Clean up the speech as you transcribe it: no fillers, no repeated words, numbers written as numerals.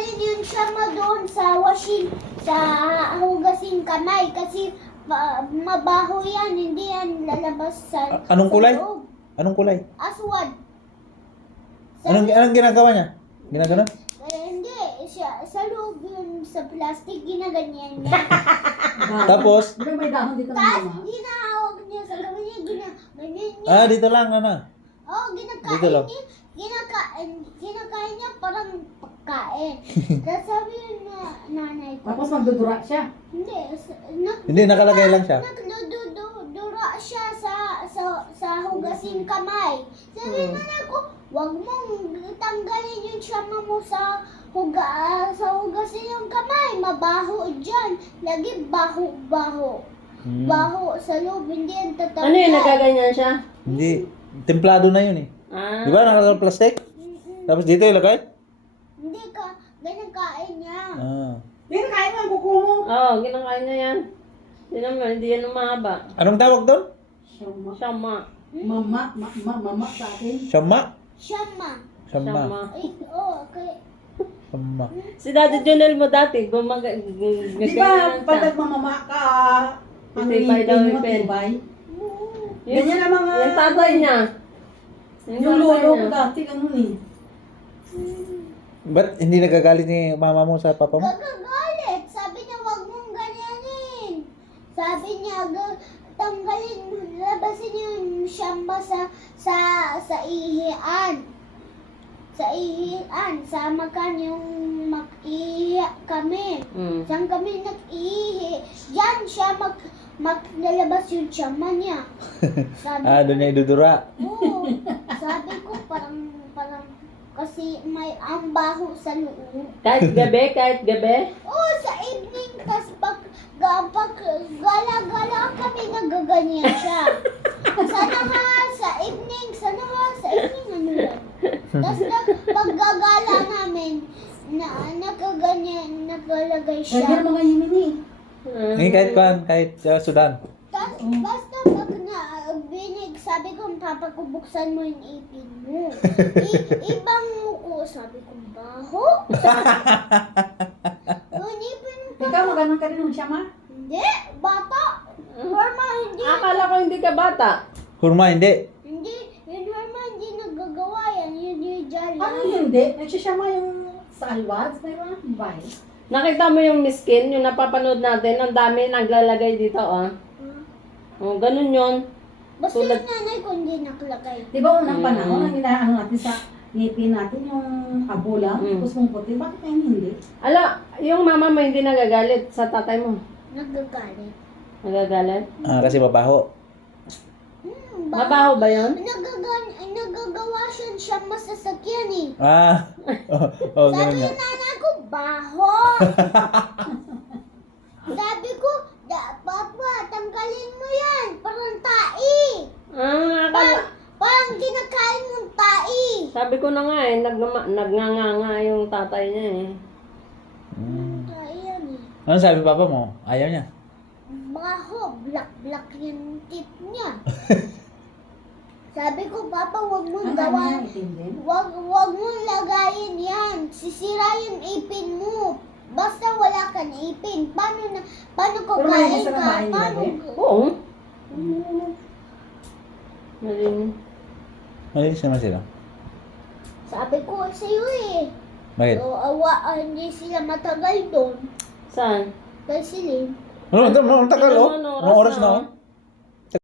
tanggalin yung shama doon sa washing, sa hugasin kamay kasi mabaho yan, hindi yan lalabas sa Anong sa kulay? loob. Anong kulay? Aswad. Anong ginagawa niya? Ginagawa? Hindi, siya, sa loob yun, sa plastic, ginaganyan niya. Tapos? Di ba may dahon dito ng Tapos, mama? ginahawag niya sa kamay niya, ganyan niya. Ah, dito lang, ano? Oo, Dito lang. kinakain niya parang pagkain. Tapos sabi yun na nanay ko, Tapos magdudura siya. hindi, Hindi, nakalagay lang siya. Nagdudura siya sa hugasin kamay. Sabi nanay ko, wag mong tanggalin yung shama mo sa hugasin yung kamay. Mabaho dyan. Lagi baho. Baho sa loob, hindi yan tatanggal. Ano yun, nagaganyan siya? Hindi. Templado na yun eh. Ah. Di ba? Naka-plastic? Tapos dito ilagay? Hindi ka, ganyan kain niya. Ah. Hindi na kain mo ang kuko mo. Oo, ginakain niya yan. Hindi naman, hindi yan umahaba. Anong tawag doon? Shama. Siyama. Mama sa akin. Shama? Shama. Shama. Siyama. Ay, okay. Shama. Si Daddy Jonel mo dati, Di ba, pag nagmamama ka, ang Tibay daw ngipin mo, yung pen. tibay. Oo. Ganyan ang mga... Yung tatay niya. Yung lolo ko dati, ganun eh. Ba't hindi nagagalit ni mama mo sa papa mo? Gagagalit. Sabi niya, wag mong ganyanin. Sabi niya, tanggalin, labasin yung shamba sa ihian. Sa ihian. Sama ka yung mag-ihi kami. Mm. Saan kami nag-ihi? Diyan siya nalabas yung shamba niya. Sabi Ah, doon niya idudura. Oo. Sabi ko, parang, kasi may ang baho sa loob. Kahit gabi. Oo, sa evening, tas pag gala-gala kami nagaganyan siya. Sana nga sa evening, ano yan. Tas pag gagala namin, nagalagay Ganyan siya. mga yimini. Hindi, kahit Sudan. Tas basta pag sabi ko, papa ko, buksan mo yung ipin mo. Ibang mo ko, sabi ko, baho. Yung ipin mo pa. Ikaw, maganon ka rin ng shama? Hindi, bata. Norma, hindi. Akala ko hindi ka bata. Hurma, hindi. Hindi, yung Norma, hindi naggagawa yan. Yun yung jolly. Ano hindi? Nagsishama yung sa alwads, mayroon ang bahay. Nakita mo yung miskin, yung napapanood natin, ang dami naglalagay dito, ah. Oh, ganun yun. Basta Tulad- yung nanay ko hindi nakalagay. Di ba unang panahon, ang inaano natin sa ngipin natin, yung kabula, tapos mong puti, bakit ngayon hindi? Ala, yung mama mo hindi nagagalit sa tatay mo. Nagagalit. Nagagalit? Ah, kasi mabaho. Mabaho ba yun? Nagagawa siya masasakyan eh. Ah. Oh, ganun Sabi nga. ng nanay ko, baho. Sabi ko, papa, tanggalin mo yan. Parang tai. Ah, akala. Parang kinakain mong tai. Sabi ko na nga eh, nagnganga yung tatay niya eh. Tai yan eh. Ano sabi papa mo? Ayaw niya. Baho, black yung tip niya. Sabi ko, papa, wag mong Ang ano gawa. yan, itim din? Wag mong lagayin yan. Sisira yung ipin mo. Basta wala kang ipin. Paano Pero kakain malinis ka? na bahay nila, Paano? Oo. Nalin. Malinis naman sila. Sabi ko sa'yo eh. Bakit? So, hindi sila matagal doon. Saan? Kasi Lynn. Ano, tagal oh. Ano, Anong oras na oh?